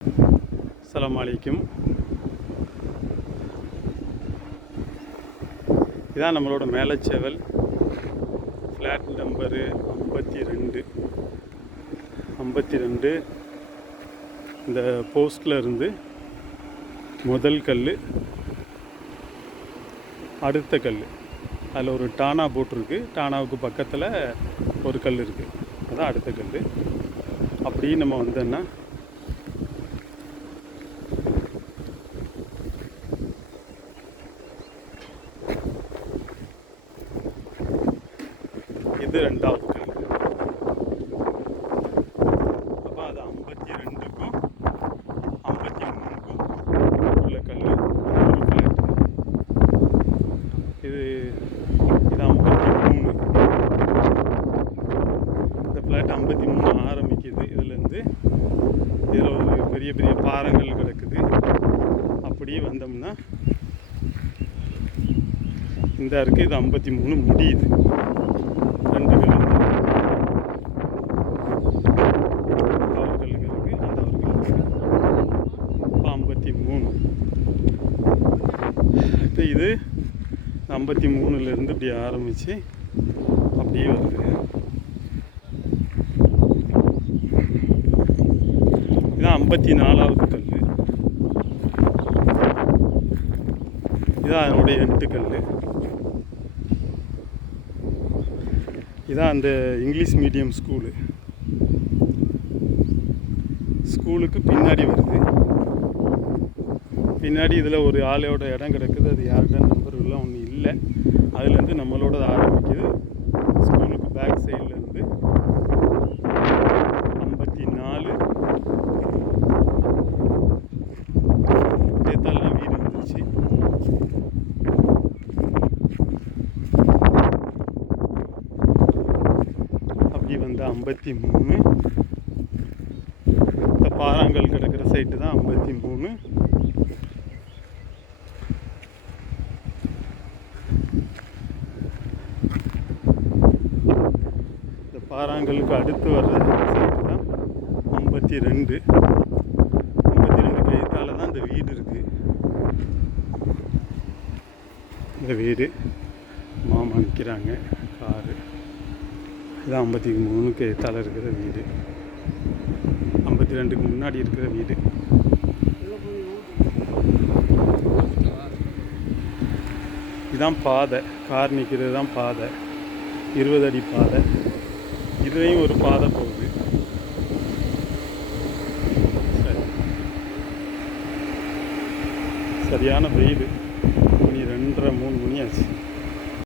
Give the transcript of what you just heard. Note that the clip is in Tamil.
அஸ்ஸலாமு அலைக்கும். இதான் நம்மளோட மேலச்செவல் ஃப்ளாட் நம்பரு 52. இந்த போஸ்டில் இருந்து முதல் கல், அடுத்த கல், அதில் ஒரு டானா போட்டிருக்கு. டானாவுக்கு பக்கத்தில் ஒரு கல் இருக்குது, அதுதான் அடுத்த கல். அப்படி நம்ம வந்தோன்னா இது ரெண்டாவது கல். அப்போ அது 52க்கும் 53க்கும் உள்ள கல். ஒரு ஃப்ளாட் இது 53. இந்த ஃப்ளாட் 53 ஆரம்பிக்குது. இதுலேருந்து இதில் ஒரு பெரிய பெரிய பாறைகள் கிடக்குது. அப்படியே வந்தோம்னா இந்த இருக்குது. இது 53 முடியுது. ரெண்டு கல், அந்த ஒரு கல்லுக்கு இருக்குது, அந்த ஒரு கல் இருக்குது. இப்போ 53. இப்போ இது 53லேருந்து இப்படி ஆரம்பித்து அப்படியே வருது. இதுதான் 54வது கல். இதான் அதனுடைய எட்டு கல். இதான் அந்த இங்கிலீஷ் மீடியம் ஸ்கூலுக்கு பின்னாடி வருது. பின்னாடி இதில் ஒரு ஆளோட இடம் கிடக்குது. அது யார்கிட்ட நம்பர்லாம் ஒன்றும் இல்லை. அதுலேருந்து நம்மளோட ஆரம்பிக்குது. ஸ்கூலுக்கு பேக் சைட்லேருந்து 54 தேத்தாலாம் வீடு வந்துருச்சு. அப்படி வந்து 53. இந்த பாறாங்கல் கிடக்கிற சைட்டு தான் 53. இந்த பாறாங்கலுக்கு அடுத்து வர்ற சைட்டு தான் 52. 52 கைத்தால தான் இந்த வீடு இருக்குது. இந்த வீடு மாமா நிற்கிறாங்க, காரு. இதுதான் 53க்கு கைத்தால இருக்கிற வீடு. 52க்கு முன்னாடி இருக்கிற வீடு. இதுதான் பாதை. கார் நிற்கிறது தான் பாதை. 20 அடி பாதை. இதுலேயும் ஒரு பாதை போகுது. சரியான வெயில். மணி 2.